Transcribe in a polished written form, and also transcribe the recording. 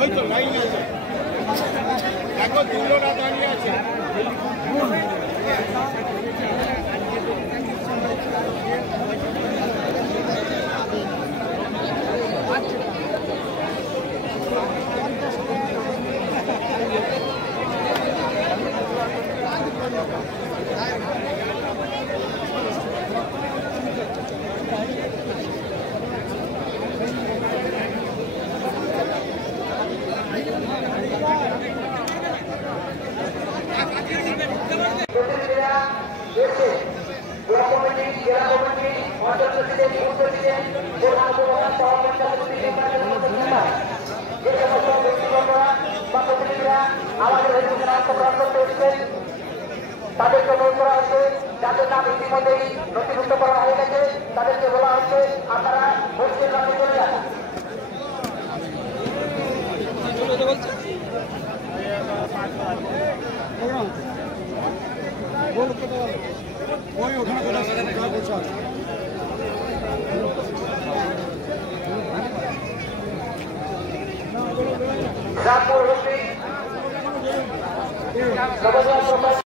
ওই তো লাইন আছে, দেখো দুজনা দাঁড়িয়ে আছে। তাদেরকে অনুরোধ করা হচ্ছে যাদের নাম ইতিমধ্যেই নথিভুক্ত করা হয়ে গেছে তাদেরকে বলা হচ্ছে আপনারা মসজিদের কাছে চলে যান। রামপুর